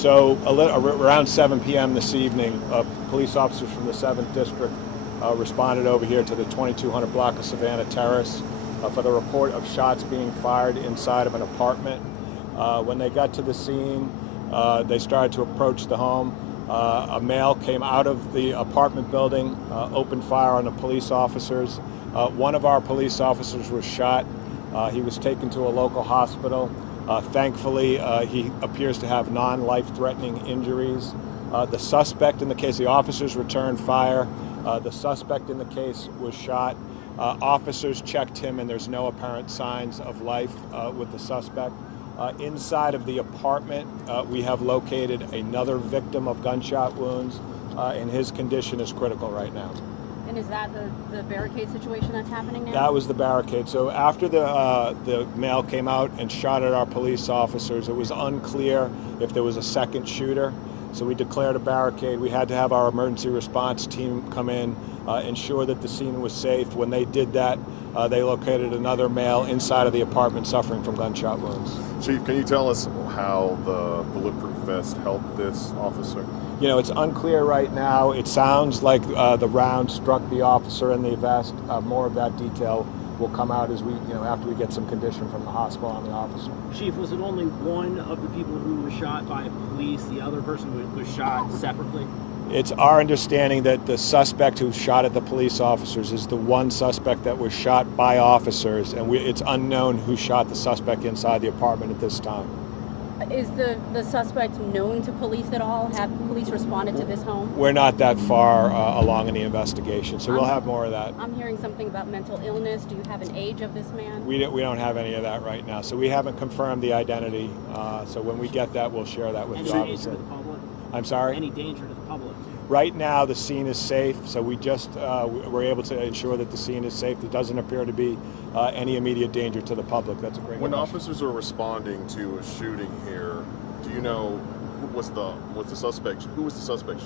So around 7 p.m. this evening, police officers from the 7th District responded over here to the 2200 block of Savannah Terrace for the report of shots being fired inside of an apartment. When they got to the scene, they started to approach the home. A male came out of the apartment building, opened fire on the police officers. One of our police officers was shot. He was taken to a local hospital. Thankfully, he appears to have non-life-threatening injuries. The suspect in the case, the officers returned fire. The suspect in the case was shot. Officers checked him, and there's no apparent signs of life with the suspect. Inside of the apartment, we have located another victim of gunshot wounds, and his condition is critical right now. And is that the barricade situation that's happening now? That was the barricade. So after the male came out and shot at our police officers, it was unclear if there was a second shooter. So we declared a barricade. We had to have our emergency response team come in, ensure that the scene was safe. When they did that, they located another male inside of the apartment suffering from gunshot wounds. Chief, can you tell us how the bulletproof vest helped this officer? You know, it's unclear right now. It sounds like the round struck the officer in the vest. More of that detail will come out as after we get some condition from the hospital on the officer. Chief, was it only one of the people who was shot by police? The other person was shot separately? It's our understanding that the suspect who shot at the police officers is the one suspect that was shot by officers, and it's unknown who shot the suspect inside the apartment at this time. Is the suspect known to police at all? Have police responded to this home? We're not that far along in the investigation, so we'll have more of that. I'm hearing something about mental illness. Do you have an age of this man? We don't have any of that right now, so we haven't confirmed the identity. So when we get that, we'll share that with you, obviously. Any danger to the public? I'm sorry? Any danger to the public? Right now, the scene is safe, so we just were able to ensure that the scene is safe. There doesn't appear to be any immediate danger to the public. That's a great When question. officers are responding to a shooting here, do you know who was the suspect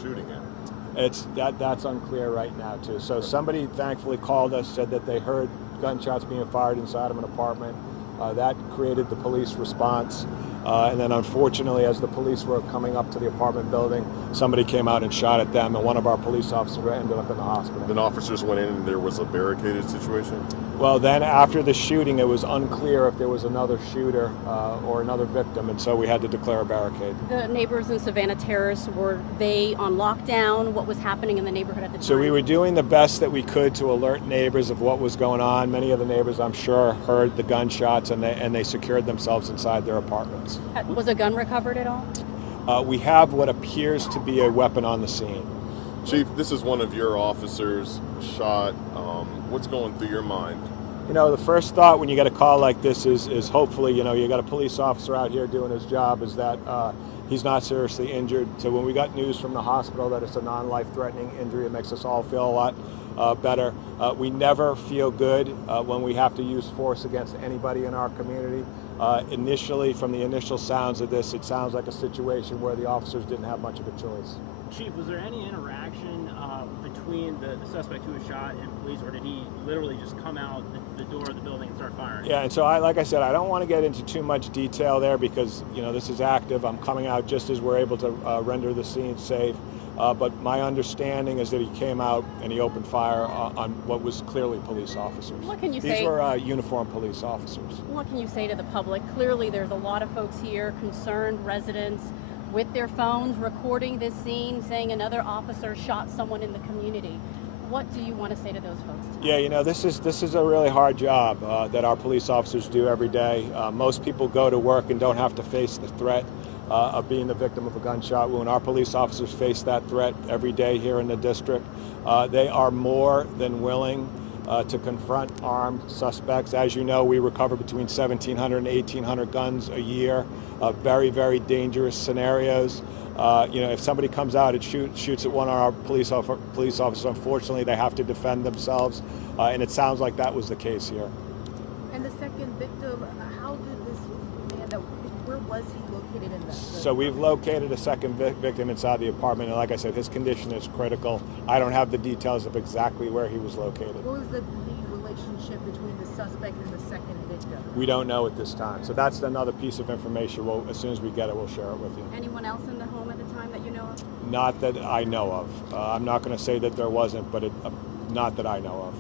shooting at? That's unclear right now too. So somebody thankfully called us, said that they heard gunshots being fired inside of an apartment. That created the police response. And then unfortunately, as the police were coming up to the apartment building, somebody came out and shot at them, and one of our police officers ended up in the hospital. Then officers went in and there was a barricaded situation? Well, then after the shooting, it was unclear if there was another shooter or another victim, and so we had to declare a barricade. The neighbors in Savannah Terrace, were they on lockdown? What was happening in the neighborhood at the time? So we were doing the best that we could to alert neighbors of what was going on. Many of the neighbors, I'm sure, heard the gunshots, and they secured themselves inside their apartments. Was a gun recovered at all? We have what appears to be a weapon on the scene. Chief, this is one of your officers shot. What's going through your mind? You know, the first thought when you get a call like this is hopefully, you got a police officer out here doing his job, is that he's not seriously injured. So when we got news from the hospital that it's a non-life-threatening injury, it makes us all feel a lot better. We never feel good when we have to use force against anybody in our community. Initially, from the initial sounds of this, it sounds like a situation where the officers didn't have much of a choice. Chief, was there any interaction between the suspect who was shot and police, or did he literally just come out the door of the building and start firing? Yeah, and so like I said, I don't want to get into too much detail there because, this is active. I'm coming out just as we're able to render the scene safe. But my understanding is that he came out and he opened fire on what was clearly police officers. What can you say? These were uniformed police officers. What can you say to the public? Clearly there's a lot of folks here, concerned residents, with their phones recording this scene, saying another officer shot someone in the community. What do you want to say to those folks tonight? Yeah, this is a really hard job that our police officers do every day. Most people go to work and don't have to face the threat of being the victim of a gunshot wound. Our police officers face that threat every day here in the district. They are more than willing to confront armed suspects. As you know, we recover between 1,700 and 1,800 guns a year. Very, very dangerous scenarios. If somebody comes out and shoots at one of our police officers, unfortunately, they have to defend themselves, and it sounds like that was the case here. And the second victim, how did this man, where was he located in that? So we've located a second victim inside the apartment, and like I said, his condition is critical. I don't have the details of exactly where he was located. What was the relationship between the suspect and the second victim? We don't know at this time. So that's another piece of information. As soon as we get it, we'll share it with you. Anyone else in the home at the time that you know of? Not that I know of. I'm not going to say that there wasn't, but not that I know of.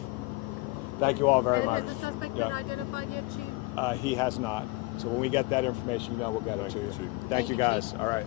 Thank you all very much. Has the suspect been identified yet, Chief? He has not. So when we get that information, we'll get it to you. Chief. Thank you, guys. All right.